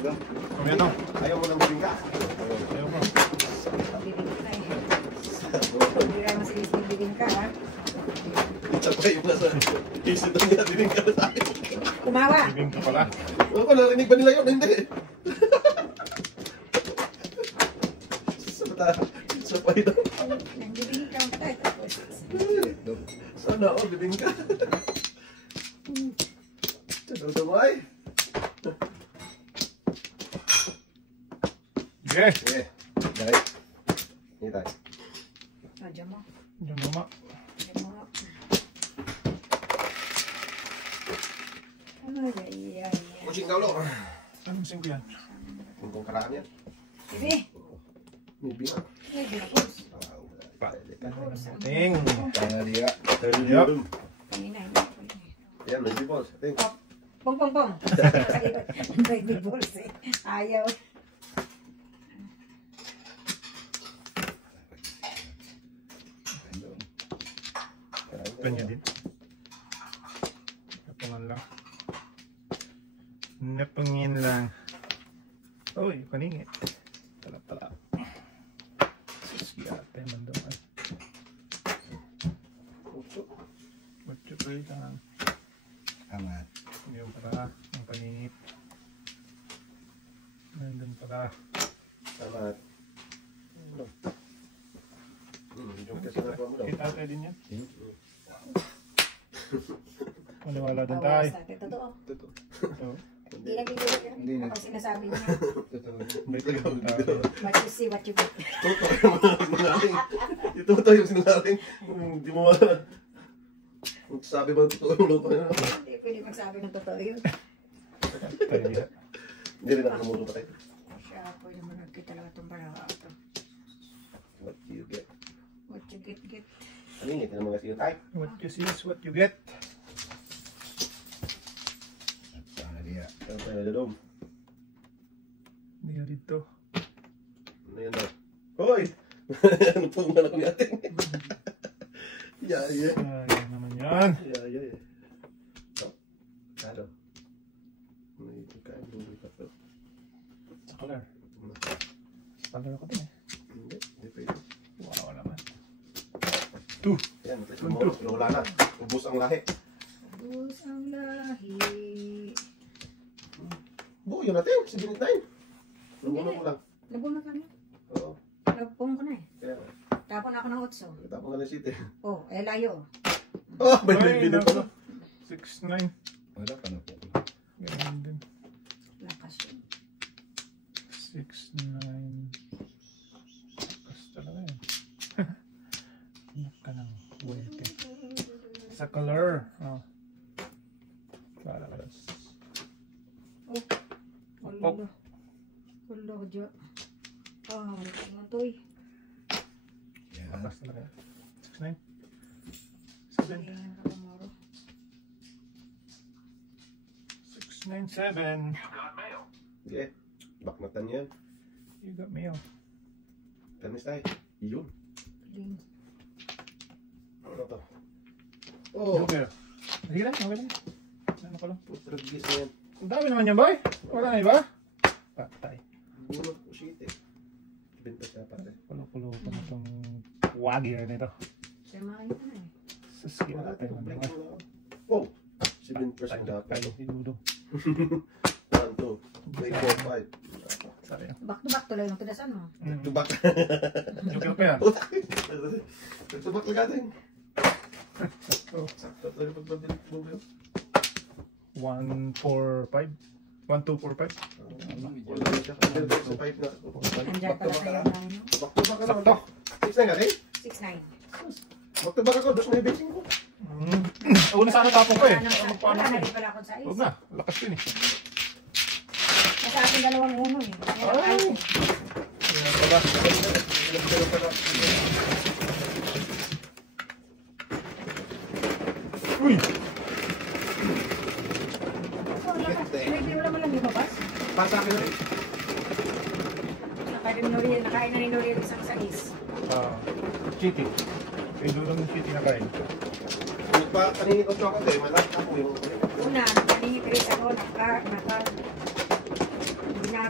Kumaya to. Ayaw mo lang bibingka. Ayaw mo. Bibingka eh. Hindi kayo masilis ng bibingka ha. Ito pa yung nasa isip doon nila bibingka na sa akin. Kumawa. Bibingka pala. Ano ko, narinig ba nila yun? Hindi. Sa pa ito. Bibingka ang patay. Sana ako, bibingka. Ito mo ay. Okay. Okay. Dahil. Hindi tayo. Diyan mo. Diyan mama. Diyan mo. Ay. Kucing kaulo. Anong singko yan? Kung karaan yan. Bibi. Maybe nga. Ay, binapos. Ting. Kaya diya. Yup. Kanina. Yan, maybe balls. Ting. Pong. Baby balls eh. Ayaw. Ganyan din. Napungan lang. Napungin lang. Uy, paningit. Pala. Sige ate, mandaman. Butyo pa rin lang. Amat. Yung pala, ang paningit. Nandun pala. Amat. Yung kasi nakuha mo daw. Kita tayo din yan. Maniwala din tayo. Totoo. Ito. Hindi nagigilip yan. Hindi na. Ako sinasabi niya. May tayo. What you see, what you get. Totoo yung mga sinungaling. Totoo yung sinungaling. Hindi mo wala. Sabi ba totoo yung lupa nyo? Hindi pwede magsabi ng totoo yun. Tayo yan. Hindi rin nakakamulo pa tayo. Siya, pwede mo nagkita lang itong parang ito. What you get? What you get. Ano yun? Ito naman kasi yung type. What you see is what you get. Ano tayo na doon? Hindi nga dito. Ano yan daw? Hoy! Ano po nga ako ni ating? Yaya. Ayan naman yan. Yaya. Ano? May pagkain mo dito pa. Sa color. Color ako din eh. Hindi pwede. Wow naman. 2. Yan, ito mo. Pero wala na. Ubus ang lahi. Ubus ang lahi. Buo yun natin. 79. Lubunan mo lang. Nabunod ka na. Oo. Nabunod ko na eh. Kaya, Tapon ako ng 8. tapos nga na city. Oh, layo. Oh, may video pa. 6-9. Wala ka na po. Ganyan din. Lakas yun. 6-9. Lakas talaga yun. Anak ka ng buwete. Sa color. Oh. Kalakas. Ulo. Ulo ko dyan. Ah, wala ko nga ito eh. Lakas talaga. 6-9. 7. Ayan ka kamaro. 6-9-7. Okay. Baknatan yan. You got mail. Tanis tayo. Iyon. Galing. Ano to? Oh! Okay. Sige lang, okay lang. Ano ko lang. Putragis na yan. Ang dami naman yan, boy. Wala na iba? Patay. Bulot ko shit eh. Bintas na pare. Pulo-pulo ko na itong wagir nito. Siya makain ka na eh. Saski Wala natin. tayong break mo na. Oh! 7% dapat. Tayo, iludo. 1, 2, 3, 4, 5. Sabi yun. Back to back tuloy yung tudasan mo. Tubak. Joker pa yan. Tubak lang natin. Oh. Sakto tayo pagpabilit mo yun. 1, 4, 5. 1, 2, 4, 5. Wala na siya. Ang ganda sa 5 na. Andyan pala kayo ng ano. Back-to-back ka Sakto. naman. 6 na nga rin. 6-9. Back-to-back ako. Dos na yung benching ko. Una sana tapong ko eh. Wala na rin pala akong sa Huwag is. na. Lakas yun eh. Nasa akin 2 eh. Kaya Ay. kahit Yan pala. Uy! Hindi mo naman lang lumabas. Para sa akin na rin. Nakain na ni Noriel isang sais. Chiti. Iludo ng chiti na kain. Kaningin ko chocolate eh. Malaki ako yung... Una, naningit rin ako, hindi na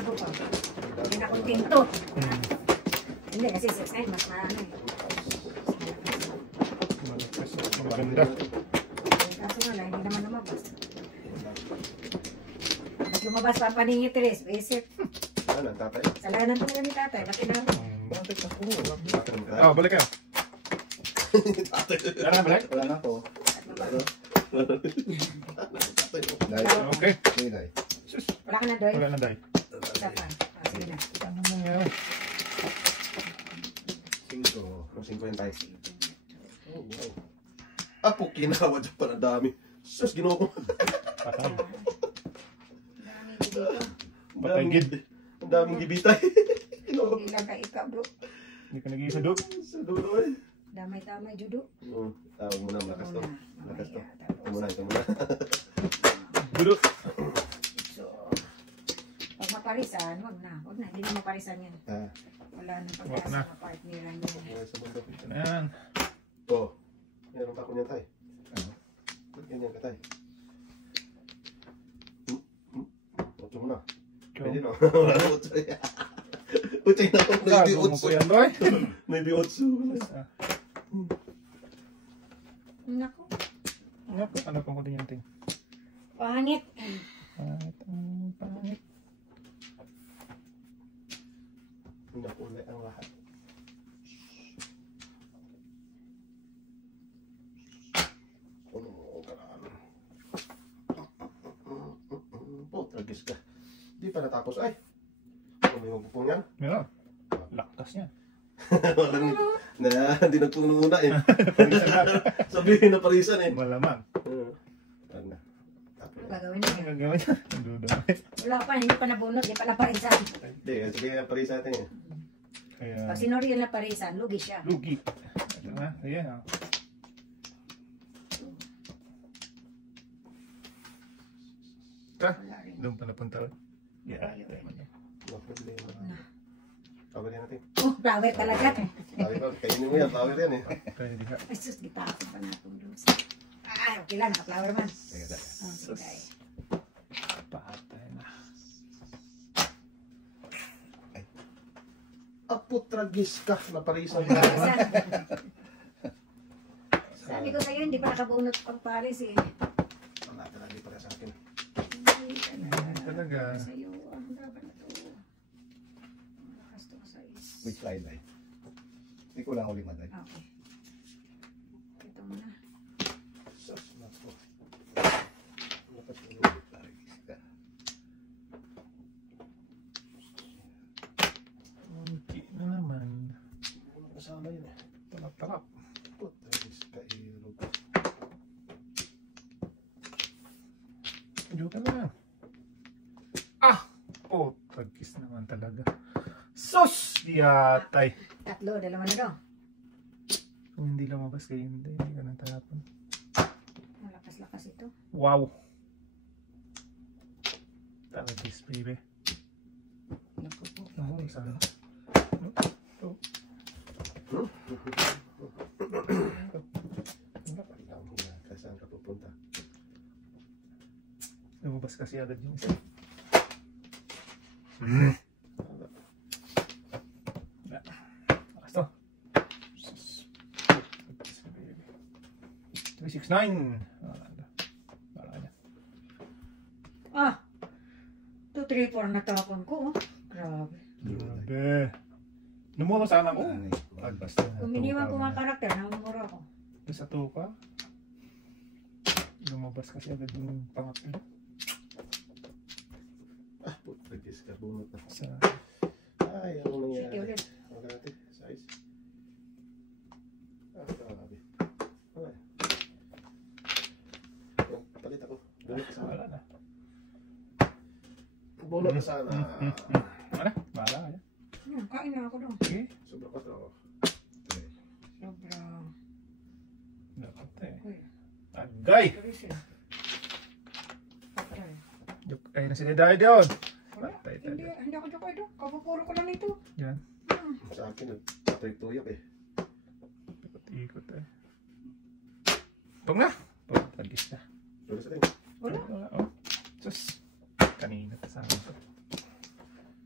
bago ko. Hindi na kontento. Hmm. Hindi, kasi 6'9", mas maano eh. Malakas. Maganda. Kaso wala, hindi naman lumabas. Pag lumabas pa paningit rin, isip. Ano, tatay? Salanan talaga ni tatay, laki na ako. Bakit ako? Tatay mo ka? Oh, balik kayo. Tatay. Wala na balik? Wala na po. Tatay mo. Dahil. Okay. Sige, dahil. Sus. Wala ka na doy? Wala na dahil. Isa pa. Sige na. Ano nangyari? 5. Ang 5 yan tayo. Oh, wow. Apo, kinawa dyan pa na dami. Sus, ginawa ko. Patay. Dami dito. Ang Patay daming- gid. Ang daming gibitay. Ginawa ko. Hindi lang ka ikaw, bro. Hindi ka nag-iisa dog. Sa dulo eh. Damay-damay, judo. Tawag mo na, malakas to. Malakas to. Ito muna, ito muna. Dulo. So, pag maparisan, wag na. Wag na, hindi na maparisan yan. Ah, Wala nang Wag na. pag-asa sa partneran yan. wala sa mundo. Ito na yan. Ito. Meron pa ko niyan tayo. Ano? Ba't ganyan ka tayo? Otso mo na. Ikaw. Pwede no? Wala na otso. Otso na ako. Maybe Gago mo otso. po yan, boy. Maybe otso. Ah, Naku, Ano po? Ano pang kutin yung ting? pangit. Pangit. Pangit. Nakulay ang lahat. Oh, karaan. Oh, tragis ka. Di pa natapos ay. Ano may magpupong yan? Meron. Lakas niya. Wala na, hindi nagpuno muna eh. Sabihin na parisan eh. Malamang. Ano na. Ano gagawin Ano niya? gagawin niya? Nagdudami. Wala pa, hindi pa nabunot, hindi pa naparisan. Hindi, sabihin na parisan natin eh. Kaya, Pag sinori yung naparisan, lugi siya. lugi. Ito na. Ayan. Oh. Ta, Wala rin. doon pa napunta. Yeah, ito naman yun. Mga problema. Flower yan natin. Oh, flower talaga. Flower, kainin mo yan, flower yan eh. Kaya di ka. Ay, sus, gitapon pa natin doon. Ah, okay lang, naka-flower man. Sige, dahil. Oh, sige. Patay na. Apo, tragis ka na parisan. Naparisan. Sabi ko sa'yo, hindi pa nakabunot pag Paris eh. Wala talaga para sa akin. Hindi Talaga. sa'yo, ang dapat na to. Malakas to sa is. Which slide, dahil? Hindi ko lang ulit, dahil. Okay. Ito muna. Sus, nako. Lakas mo yung Munti na naman. kasama yun eh. Talap-talap. Apo, tragis ka ilog. Diyo ka na. Ah! Oh, tagkis naman talaga. Sus! Yatay. Tatlo, dalawa na daw. Kung hindi lumabas kayo, hindi ka nang tapon. Malakas-lakas ito. Wow! Talagis, baby. Naku po. Oo, sana. Ikaw muna, saan ka pupunta? Lumabas kasi agad yung isa. Lakas to. 369. Wala na. Ah! 2, 3, 4 na tapon ko. Oh. Grabe. Grabe. Lumuha sana ko. Ano eh, Pagbasta. Kung iniwan ko mga karakter, namumura ko. Sa tuka. Lumabas kasi agad yung pangatlo. Apo, tragis ka, bunot na. Sa Ay, ano Sige nangyari? ulit. Wala natin, size. Ah, grabe. Okay. Oh, palit ako. Bunot ka sana. wala na. Bunot ka sana. Ano? Bahala ka. Kain na ako doon. Sige. Sobra ka to. Sobra. Dapat eh. Uy, Agay! tulisin. Patray. Ay, na sila dahil doon. Wala. Patay Hindi, talaga. hindi ako jokoy doon. Kapupuro ko lang ito. Yan. Sa akin, nagtatuyok eh. Ikot eh. Pag na. Pag tagis na. Tulis rin. Wala. Wala. Oh. Sus. Kanina kasama ko.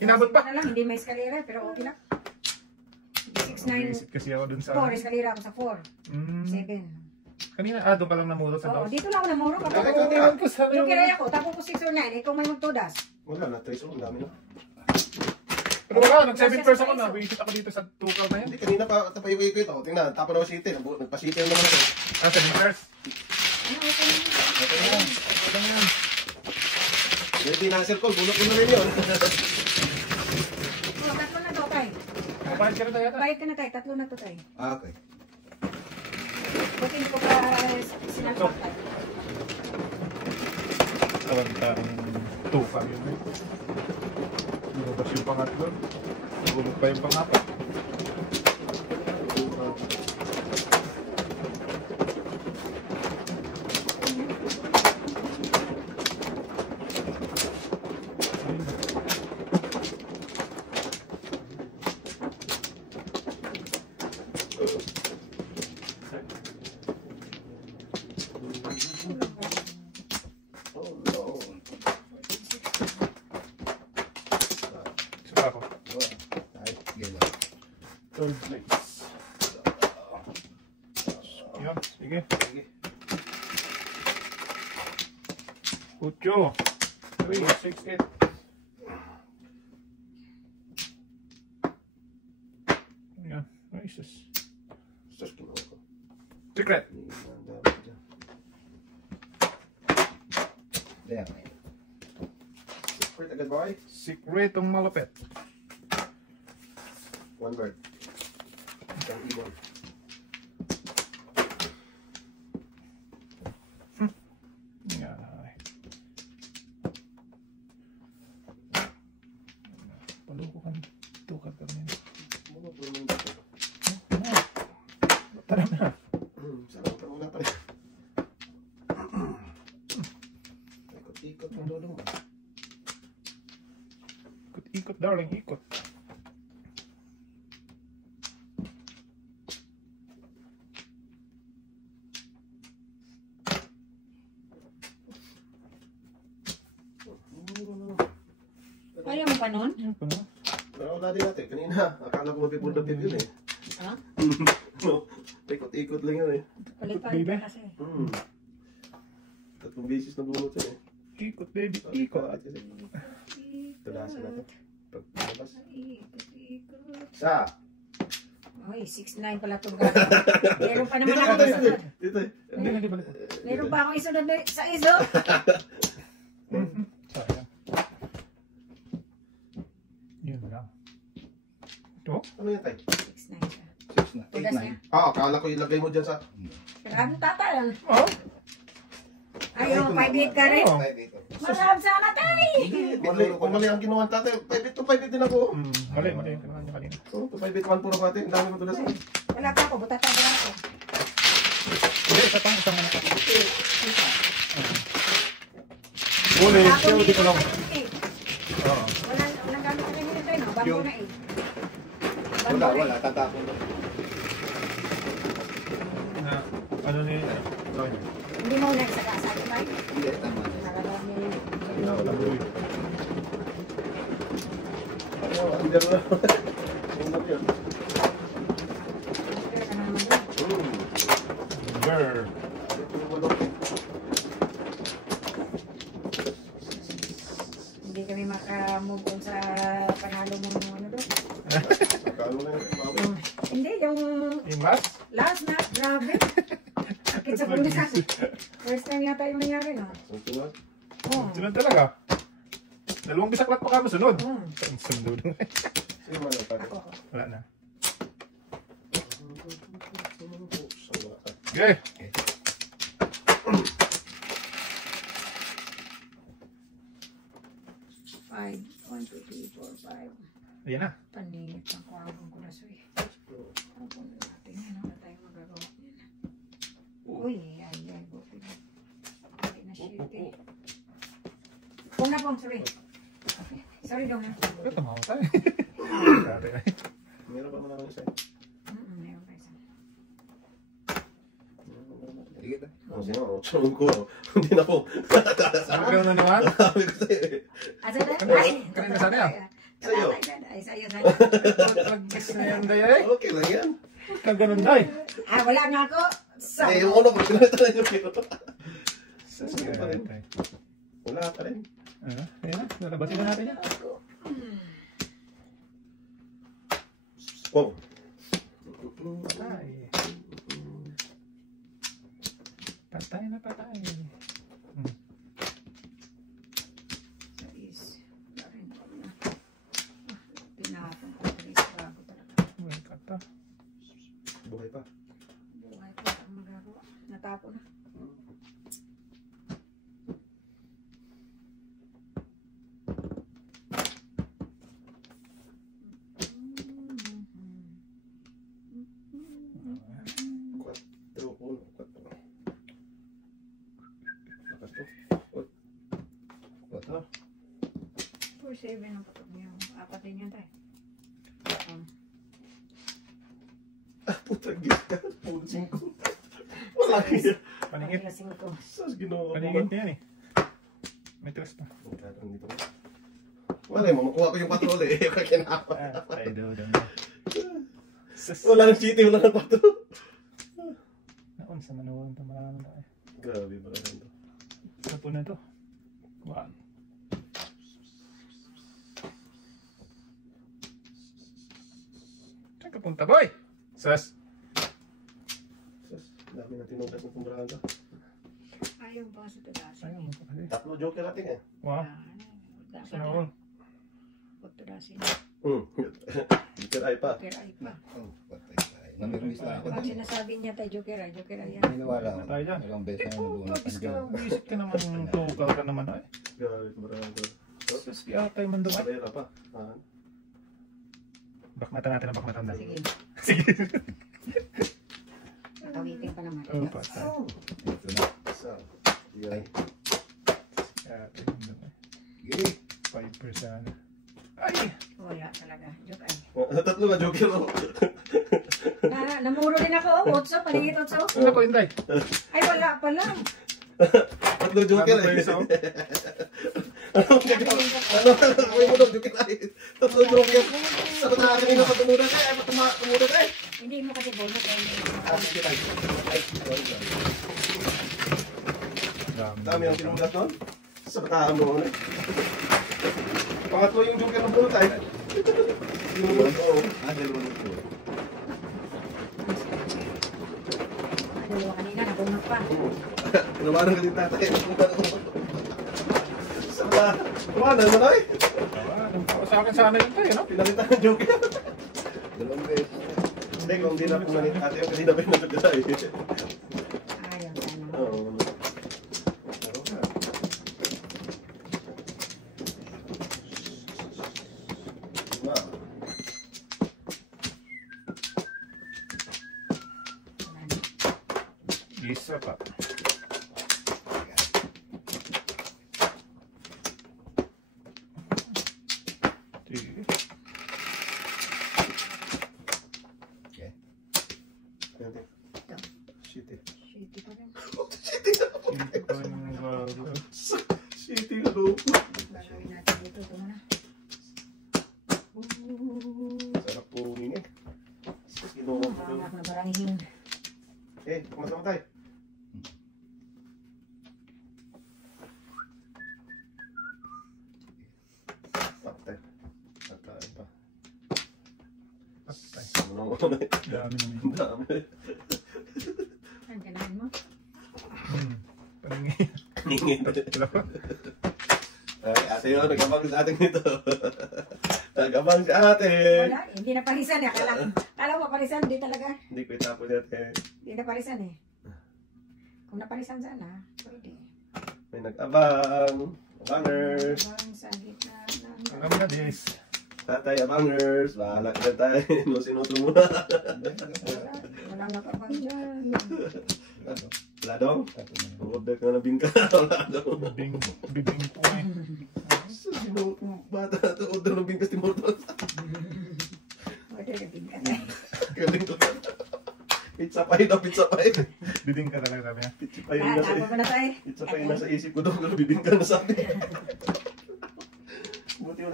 Inabot pa. Na lang, hindi may eskalera, pero okay lang. 6'9". Visit kasi ako dun sa... 4, eskalera ako sa 4. Mm. 7. Kanina, doon ka lang namuro sa Oo, dos. dito lang ako namuro. Bakit Kapag ka Tingnan ko sa... yung kiraya ko, tapos ko 6 or 9, ikaw may magtudas. Wala na, 3 ang dami na. Pero wala, nag-7 first ako na. Visit ako dito sa 2 na yan. Hindi, kanina pa, tapayuwi-iwi ito. Tingnan, tapo na ako city. Nagpa-city naman ako. 7 first. Ano, okay lang. Okay lang. Okay lang yan. Yung pinaka-circle, bunot ko na rin yun. Oh, tatlo na to, tay. Kapahit ka na tayo yata. Bayad ka na, tay. Tatlo na to, tay. Okay. Buti hindi ko pa sinalpak, tay. Tawag ka ang 2 pa yun eh. Lumabas yung pangatlo. Lumabas pa yung pangapat. Oh, no. Isa pa ako. Ay, game. Third place. Yan, sige. Sige. 8, 3, 6, 8. Yan, nice. Search ko na ako. Secret. There. Secret agad ba kayo? Secretong malapit. One bird. Isang ibon. Yan. Palukukan. Tukad ka rin. Muna po naman dito. Tara na. Sarap ka muna pa rin. Ikot-ikot ang lolo mo. Ikot, ikot darling, ikot. Ayaw mo pa nun? Yan pa na. Wala din natin. Kanina, akala ko mapipundapin yun eh. Ha? No, ikot-ikot lang yun eh. Palit-palit ka kasi. Tatlong beses na bunot yun eh. Ikot, baby, ikot. Tulasan natin. Pagpapalabas. Ikot. Sa! Oy, 6'9" pala itong gano'n. Meron pa naman ako Dito, isunod. dito. Hindi, hindi balik. Meron pa akong isunod sa iso. Sayang. Yun lang. Ito? Ano yan tayo? 6'9" siya. 6 na. 8 Tudas na. niya. Akala ko ilagay mo dyan sa... Grabe tatay. Oh? Ayaw, 5'8" ka rin. Oh. 5 ito. Marahab sana tay. Mali, kung mali ang ginawa tatay. 5'8" to 5'8" din ako. Mali, mali. Kailangan niya kanina. Oh, to 5'8" man puro pati. Ang dami ko tulas. Wala pa ako, butata pa ako. Hindi, isa pang isang manaka. Uli, Ako siya, hindi ko lang. Oo. Walang gamit na rin tayo, no? Bambo na eh. Wala, Bambo na wala. Tatapon na. Na, ano ni, Tony? Hindi mo na isa kasali ba? Hindi, tama na. Nakalami. Uy. Ano, under na. Unat yun. Kaya ka naman doon. Girl. Hindi kami maka-move on sa panalo mo ng ano doon. Akala na yun. Hindi, yung Yung last? last na, grabe. Sakit sa pulis ako. First time yata yung nangyari, no? Sunod. Oo. Sunod talaga. Dalawang bisaklat pa kami sunod. Oo. Ang sunod. Sino man ang pati? Ako. Wala na. Sa Okay. Five. 1, 2, 3, 4, 5. Ayan na. Pandilit ang kuwagong ko na suy. Ako na natin. Ano na tayo magagawa niyan? Uy, ay, buti na. Hindi na shit eh. Pong na pong, sorry. Okay. Sorry dong na. Ito, tamawa tayo. Grabe na. Meron pa man ako isa. Meron pa isa. Sige na. Oh, sino? Chong ko. Hindi na po. Sabi ka na naman? Sabi ko sa'yo eh. Asa na? Kanina- kanina sana yan. Sa'yo. Ay, sa'yo. Pag-guess na yan, day, ay. Okay lang yan. Kaganon, day. Ah, wala nga ako. Eh, yung una, pag pinalitan na yung pero. Sige pa rin. tay. Wala pa rin. Ayan, lalabasin na natin yan. Oh. Patay. Patay na patay. Sais. Wala rin ako na. Tinapon ko. Bago talaga. Uy, kata. Buhay pa. Buhay ko. Ang magagawa. Natapon na. Quatro, uno, quatro. Lakas to. Uy. Quatro. 4-7 ang patog niya. Apat din yan tayo. Ah, puta, gis ka. Puro 5. Wala kaya. Paningit. Lasing ko. Sas ginawa ko. Paningit niya yan eh. May trust pa. Wala mo, makuha ko yung patrol eh. Kakinapa. Ay, do. Wala nang cheating, wala nang patrol. Naon sa manuwang ito, marami tayo. Grabe ba lang ito? Sa po na ito. 1. Saan ka punta, boy? Sas. Sas, dami na tinugas ng kumbraga. Ayaw ba sa tulas? Ayaw mo pa kasi. Tatlo joker natin eh. Wow. Sa naon. Pagtulasin. Joker ay pa. Joker ay pa. Oh, patay tayo. Namirmis na ako. Pag sinasabi niya tayo Joker ay yan. Niniwala ako. Tayo dyan. Ilang beses na nabunot Pagkis ang ka, Diyo. visit ka naman, tugal ka naman ay. Grabe kumbraga. Sas, kaya tayo man doon ay. Sabay na pa. Bakmatan natin ang bakmatan natin. Sige. Sige. Nakawiting pa naman. Oo, patay. Ito na. Isa. Yan. Kaya tayo man doon ay. Sige. 5%. Ay! Wala talaga. Joke ay. Tatlo nga joker oh. Namuro din ako. Otso. Paningit otso. Ano ko, Inday? Ay wala pala. Tatlo joker Ano eh. tayo sa Ano? May mo daw joker ay. Tatlo joker. Sabi na natin yung patumunan eh. Ay, patumunan eh. Hindi mo kasi bonus ay. Sige tayo. Dami ang tinulat doon. Sa bataan mo ulit. Pangatlo yung joker ng bulot ay. Tinulot ko. Dalawa na po. Dalawa kanina nabunot pa. Tinawanan ka din tatay. Sama. Tumanan mo na eh. Sa akin sana yun tayo, no? Pinalitan ng joker. Dalawang beses. Hindi, kung hindi na pumalit ate yung kanina pa yung nagdala eh. Ayaw sana. Oo. Laro ka. Lima. Wala na. Isa pa. Sige. Okay. Pwede. Shit eh. Shitty pa rin. Hindi pa yung gago. Shit eh, lalo. Gagawin natin dito. Ito muna. Sarap purunin eh. Sus, ginawa ko doon. Hanap na barahin. Eh, kumasama tayo. Patay. Patay pa. Patay. Ano na eh. Dami naman. Ang dami. Ang ganahan mo. Paningin. Ningin. Wala pa. Ay, ate yun, nagabang sa atin nito. Nagabang sa ate. Wala. Hindi na parisan eh. Kala mo parisan. Hindi talaga. Hindi ko itapon natin. Hindi na parisan eh. Kung naparisan sana, pwede. May nag-abang. Abangers. Abang sa gitna ng... Alam na, this. Tatay, abangers. Bahala ka na tayo. Sinuto mo na. Wala. Walang nakabang dyan. Wala daw. Order ka na ng bingka. Wala daw. Bibing po eh. Sino bata na ito? Order ng bingkas ni Morton. Pwede na bigyan. Galing to. Pizza pie daw, pizza pie. Bibing ka talaga sabi niya. Pizza pie yung nasa, Tapos mo na tayo. pizza pie yung nasa isip ko daw. Pero bibingka na sa atin. Buti wala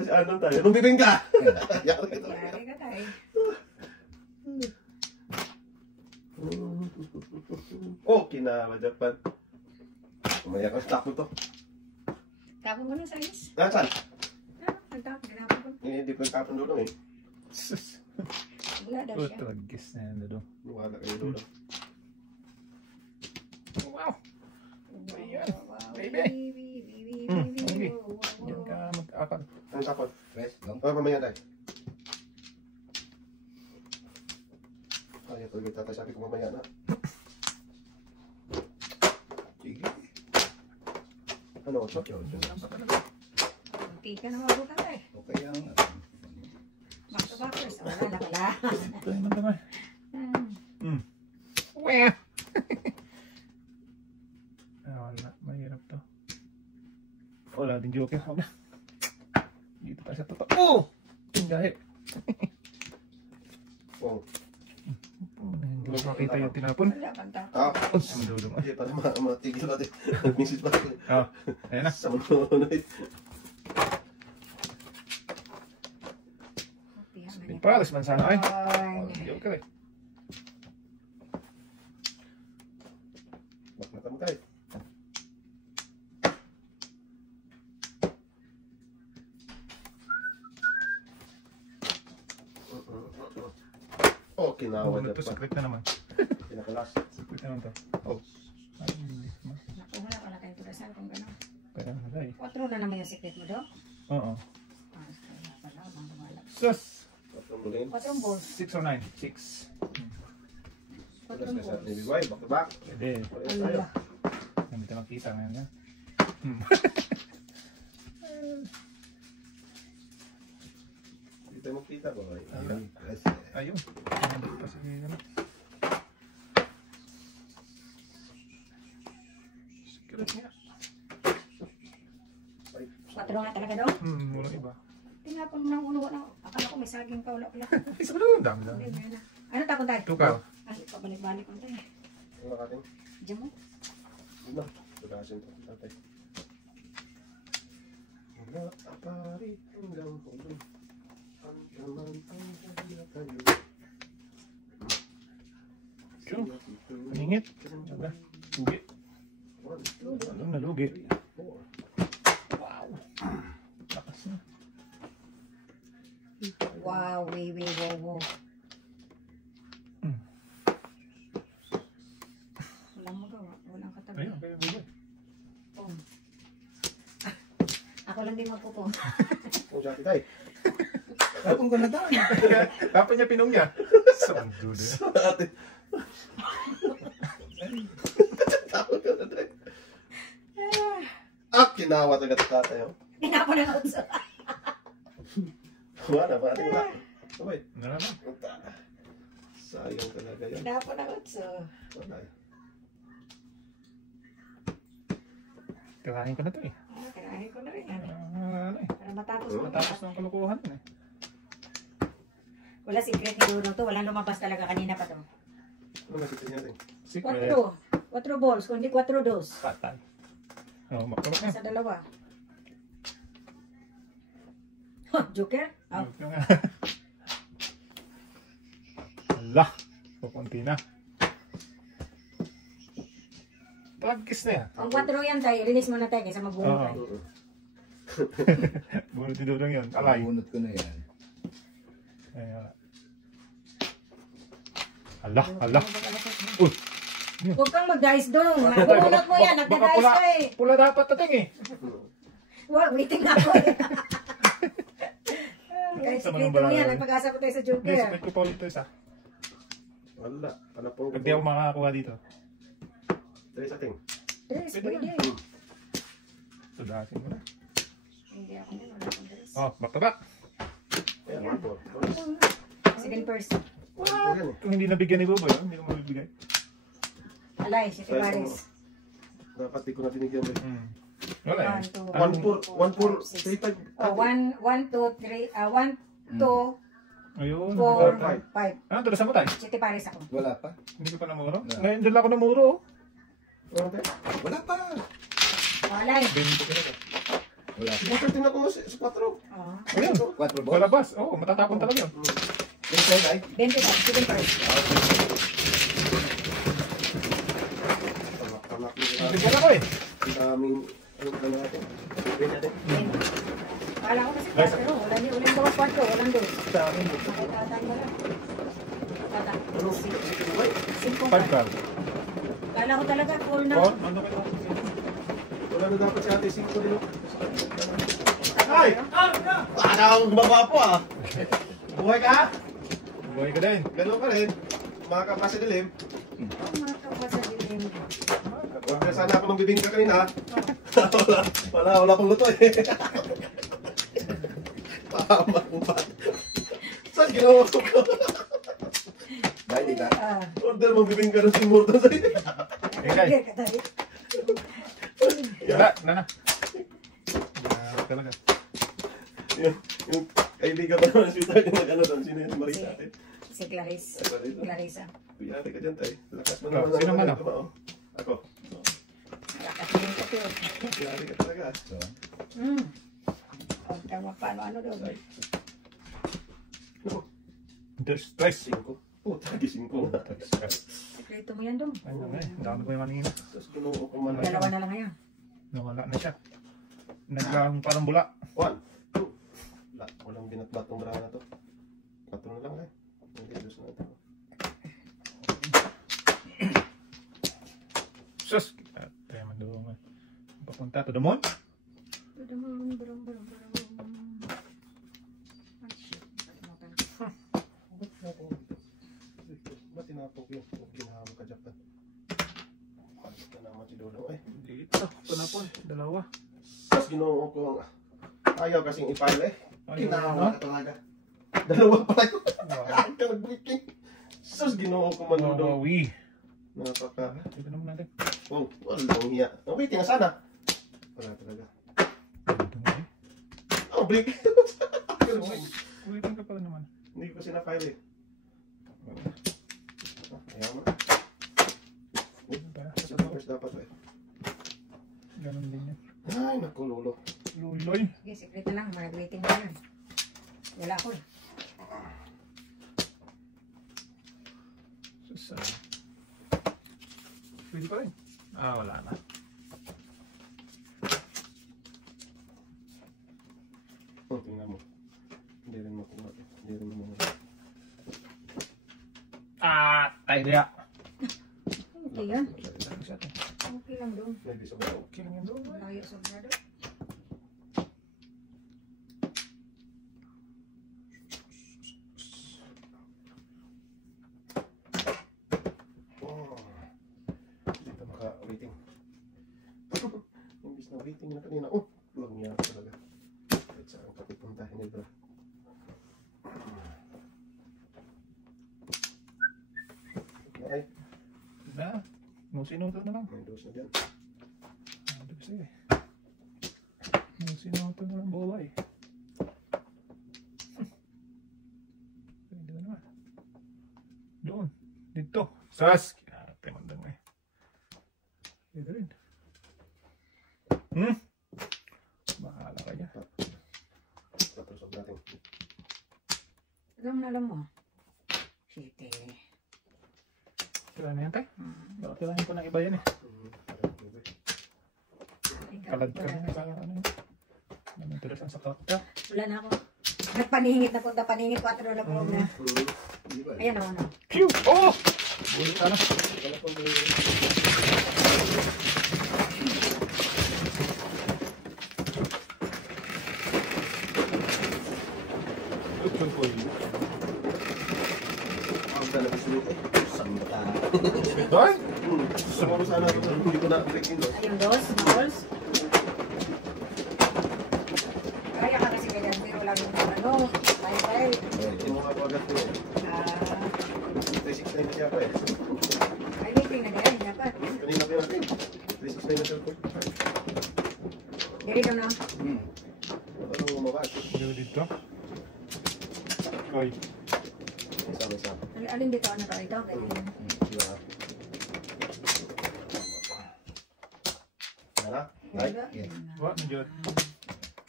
Si Anon tayo. Nung bibing ka! Yari ka tayo. Yari ka tayo. Okay na, Japan. Umaya ka sa tapo to. Tapon mo ng size. Nasaan? Nagtapon. Ginapon ko. Hindi ko tapon doon eh. Sus. Wala daw siya. Tragis na yan doon. Wala kayo doon. Wow. Ayan. Baby. Baby. Baby. Wow, wow, Yan wow. ka mag-akal. Ang tapon. Fresh, no? Oh, mamaya tayo. Ay, ito ulit tatay. Sabi ko mamaya na. Sige. Ano, ito? Munti ka na mabutan tayo. Okay lang. Back to backers. Wala na pala. Ito yung naman. Hmm. Weh. Wala. Mahirap to. Wala din joker. Wala. Dito tayo sa totoo. Oh! Tinggahe. Oh. Hindi ko makita yung tinapon. Wala pang tapon. Ah, Oh, sundo naman. hindi, para matigil natin. Nag-message pa ako. Oh, ayan na. Sa mga eh. Pares man sana ay. Ay. Oh, joker eh. Bak na tayo. Okay na, Oh, wala ito pa. secret na naman. Pinakalas. Secret naman to. Oh. Ay, hindi naman. Naku, wala pala tayong tulasan kung gano'n. Kaya na ay. 4 na naman yung secret mo do? Oo. Ah, kaya pala, bang wala. Sus. Tatlong bulin. 4 balls. 6 or 9? 6. 4 Tapos na sa balls. niliway, back to back. Pwede. Parehas tayo. Allah. Hindi tayo makita ngayon yan. Hindi tayo magkita ba? Ayun, fresh. Ayun. Hindi pa sige ano. Secret niya. 4 nga talaga daw? Walang iba. Tinapon mo ng ulo na. Akala ko may saging pa, wala pala. Isa ko lang. Dami lang. Hindi, na. Ano tapon tayo? Tukaw. Ay, pabalik-balik ko tayo. Ang nakating. Diyan mo. Ano? Tugasin to. Tatay. Wala apari hanggang hulo. Ang naman ang kanya tayo. Sure. Maningit. Wala. Lugi. Ano na lugi? Wow. Lakas na. Wow, wow. Walang magawa, walang katabi. Ayun, kaya buhay. Oh. Ako lang din magpupo. Kung siya kitay. Tapong ka na tayo. Papa niya pinong niya. Sound good eh. Ate. Tawag ka na tayo. Ah, kinawa talaga ito tatay. Oh. Tinapon na utso. Wala ba? Ating wala. Sabay. Naman. Sayang talaga yun. Tinapon na utso. Wala. Kirahin ko na to eh. Ah, kirahin ko na rin. Ano? Ano eh. Para matapos mo. Matapos ng kalukuhan eh. Wala secret ni Bruno to. Walang lumabas talaga kanina pa to. Ano nakita niya natin? 4. 4 balls, kundi 4 dos. Patay. Oh, makulok na. Sa dalawa. Huh, Joker? Oh. Yung nga. Ala. Pupunti na. Tragis na yan. Ang 4 yan tayo, release mo na tayo kaysa mabuhay Oo. tayo. Bunot ni Dudong yun. Alay. Bunot ko na yan. Ayan. Ala. Uy. Huwag kang mag-dice doon. Nabunot mo yan, Baka nagda-dice pula, ka eh. pula dapat tating eh. Wow, waiting na ako eh. Kahit Sama secret ng mo yan, bahay. nagpag-asa ko tayo sa Joker. Naisipin ko pa ulit ito isa. Wala. Ano po? Pag di ako makakakuha dito. Tres ating. Dress, Pwede pwede. Sudasin mo na. Hindi ako na, wala akong dress. Oh, back to back. Ayan, one po. Second person. Wala. Yan eh. Kung hindi nabigyan ni Boboy, hindi ko mabibigay. Alay, si Tibares. Dapat di ko na binigyan eh. Wala eh. 1, 2, One four, 3, 5. Oh, 1, 2, 3, 1, 2, Ayun. 4, five. 5. Ano, tulasan mo tayo? Si Tibares ako. Wala pa. Hindi ko pa namuro. Wala. Ngayon doon lang ako namuro. Wala tayo. Wala pa. Oh, alay. 20 ko na to. Wala. Bakit tingnan ko sa 4? Oo. Ayun. 4 Sa balls. labas. Oo, matatapon talaga yun. Ito ay. 20 ba? Sige pa. Tignan ako eh. Sa aming, ano ka natin? Wait natin. Kala ko kasi 4. Ulang gawa 4. Walang dos. Sa akin. Makitatang mo lang. Tatang. Ano? Wait. 5 5 pa. card. Kala ko talaga full na. 4. Ano kayo? Wala na dapat si ate 5 din. Ay! Para akong baba po ah. Buhay ka? Buhay ka din. Ganun pa rin. Makakapa sa dilim. Makakapa sa dilim. Huwag na sana ako ng bibingka kanina. Wala akong luto eh. Tama kung pa. Saan ginawa ko? Dahil di ka. Order mong bibingka ng Tim Hortons sa'yo. Ingay. Sige, katay. Wala. Na. Grabe talaga. Yung kaibigan pa naman si Tart yung nag-ano doon. Sino yung Marisa atin? Si Clarice. Clarissa. Kuya ate ka dyan tayo. Lakas mo Ikaw, naman. sino man Ako. Nakakatingin ko to. Kuya ate ka talaga. Huwag kang mapano-ano daw. There's stress. 5. Oh, tagi 5. Sekreto mo yan daw. Ayun nga eh. Ang dami ko yung kanina. Tapos kinuha ko man. Dalawa na lang ngayon. Nawala na siya. Nagkang parang bula. 1, 2. Wala. Walang binatbat tong braha na to. 4 na lang eh. Hindi, 2 na ito. Sus! Tayo man doon. Papunta to the moon? Barang. Ay, shit. Kalimutan ko. Ba't tinapok yun? Ginawa ka Japan. Palit na naman si Dodong. Ay, Dito. Ito na po. Dalawa. tapos ginoo ko. Ayaw kasing i-file eh. Ayaw, Kinawa ka talaga. Dalawa pala yun. Wow. Ka nag-breaking. Sus, ginoo ko man Dodong. Wawi. Napaka. Ito naman natin. Oh, walang hiya. Oh, wait, nga sana. Wala talaga. Ito na eh. Oh, break. Ulitin ka pala naman. Hindi ko sina-file eh. Ayaw mo. Kasi papers dapat eh. Ganon din yan. Ay, naku, lolo. Luloy. Sige, sekreto lang. Mag-waiting mo yan. Wala ko eh. Susan. Pwede pa rin. Wala na. Oh, tingnan mo. Hindi rin makuha. Hindi rin mo. Ay, diya. Okay yan. Lang siya to. Okay lang doon. Maybe sa bago. Okay lang yan doon. Layo sa brado. Oh. Dito maka-waiting. Imbis na waiting na kanina. Oh, walang niya talaga. Kahit saan ka pipuntahin nito. Ay, Na. Musinuto na lang. may dos na dyan. Sige. Musinuto na lang buhay. Pwede na naman. Doon. Dito. Sas. Kinarate man doon eh. Pwede rin. Bahala ka dyan. Patrusog natin. Alam mo. Shit eh. Tira na yan tayo. Baka tirahin ko ng iba yan eh. Kalad ka na. Kaya ano yun. Naman tirasan sa kakta. Wala na ako. Nagpaningit na punta. Paningit 4 na po na. Hindi ba? Ayan ako na. Phew! Oh! Bulit ka na. Wala pang may... Lutsun ko yun. Ang dala ko sulit eh. Santa. Doon? Sumama sana ako. Hindi ko na-break yun. Ayun, dos. Malls. Kaya ka kasi kaya zero lang yung ano. File. Kinuha ko agad ko eh. 369 na siya pa eh. Ay, waiting na ganyan. Dapat. Kanina pa natin. 369 na siya po. Diri daw na. Ano mabash? Dito dito. Oy. Isa. Alin dito? Ano to? Ito? Ganyan. Diba? Nara? Diba? What? Nandiyan.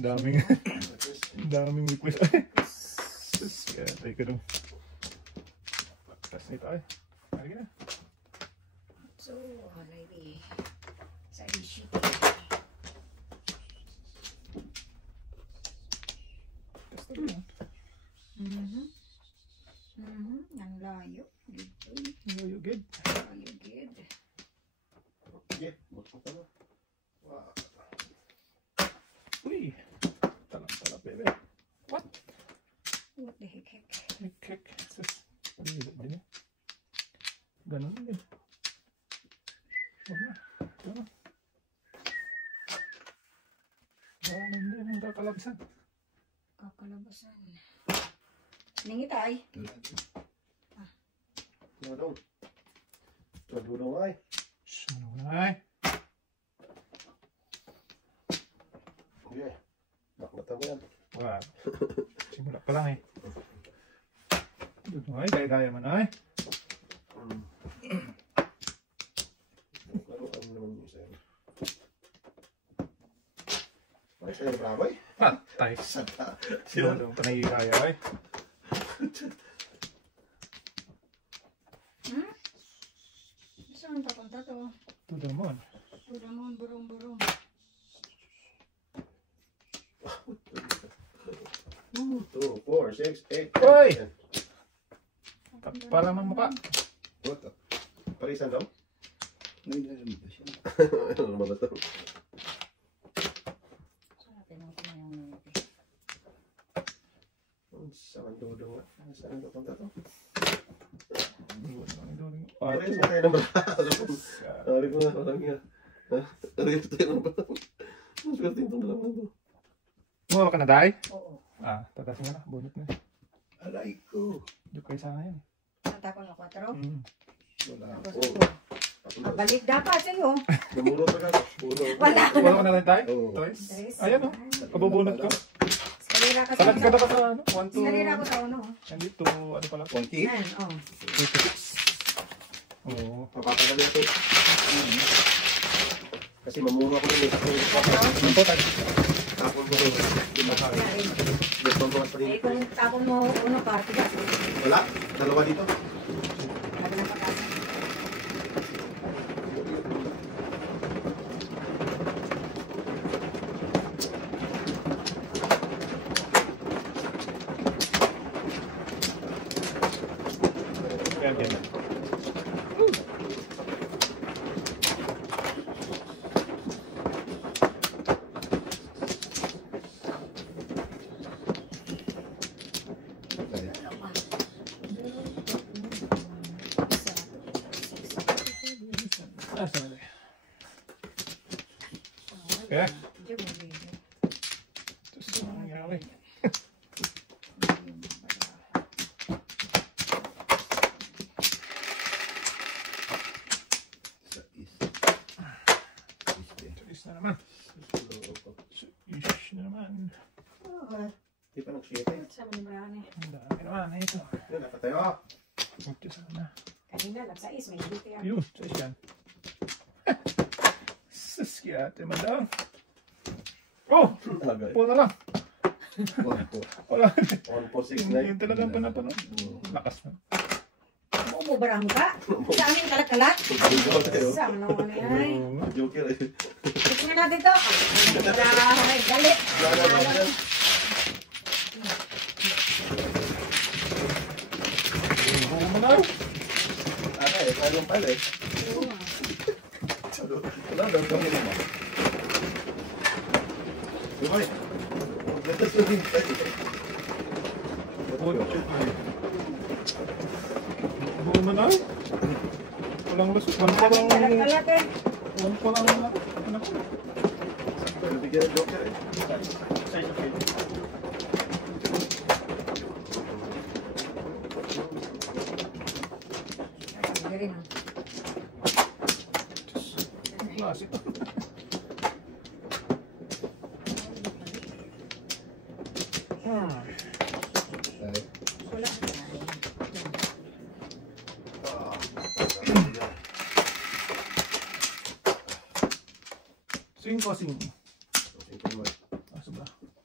daming request. Kaya tayo ka dong. Pagkas nito ay. Halika na. So, maybe sa issue. Test na lang. Ang layo. You good? Layo, good. Yeah, buksan ka na. Wow. Uy! Talang-tala, bebe. What? What the heck? Heck. Sus. Pagilid din eh. Ganun din. Huwag na. Ganun. Ganun din ang kakalabisan. Kakalabasan. Ningit ay. Dudong. Dudong ay. Shhh, ano na ay. Okay. Nakmata mo yan. Wow. Simula pa lang eh. Dito ay, gaya-gaya man ay. Ano naman yung sa'yo? Ay, sa'yo bravo eh. Patay. Sino daw panagigaya ay. Saan papunta to? Tudamon. Turamon, burong-burong. 2, 4, 6, 8. Hoy! Parang ng mukha. What? Parisan daw? Ano Ano ba ito? Saan dudong nga? Saan papunta to? Pares mo tayo ng braso. Ari ko nga, parang nga. Ari ko tayo ng braso. Ang swerte itong dalawa to. Muha ka na, Day? Oo. Tatasin ka na. Bunot na. Alay ko. Diyo kayo sana yan. Natapon na 4. Wala Tapos ako. ito. Balik dapat sa'yo. Namuro pa ka. Wala. Wala ka na rin, Day? Oo. Toys? Tres. Ayan o. Kabubunot ko. Skalira ka Salat ka dapat sa ano? 1 to... Skalira ko sa uno. Nandito, ano pala? 1K? Yan, oh. 86. Oo. Papatagal na ito. Kasi mamura ko rin eh. Ano po, Tay? Tapon ko rin. Di ba sabi? Gusto ko mas rin. Eh, kung tapon mo uno, party ka. Wala? Dalawa dito? Lagi na pagkasa. Yan, yan. Saan na? Kaya? Diyo mo, baby. Diyos ko, nangyari. Tulis na naman. Ish na naman. Di pa nag-shake eh. Sabi ni Brian eh. Ang dami naman. Ito. Yun, nakatayo. Diyos na. Kanina, lagsais, may duty ah. Yun, sa isyan. Saskiyate man lang. Oh! Agay. Puno lang. 1, 4. Wala. 1, 4, 6, 9. Yung talagang panapano. Lakas na. Umubarang ka. Sa amin kalat-kalat. Sama naman ay. Joker eh. Tingnan natin to. Ay, galit. Buong manaw. Ay, parang pala eh. Wala daw kami naman. Lumay. Gatas na din tayo. Buong manaw. Walang lusot. One pa lang. Kalat-kalat eh. One pa lang. Anak ko. Pero bigyan ng Joker eh. Size of it. Galing ah. Klase ito. Wala. Swing ko, swing. Sobra.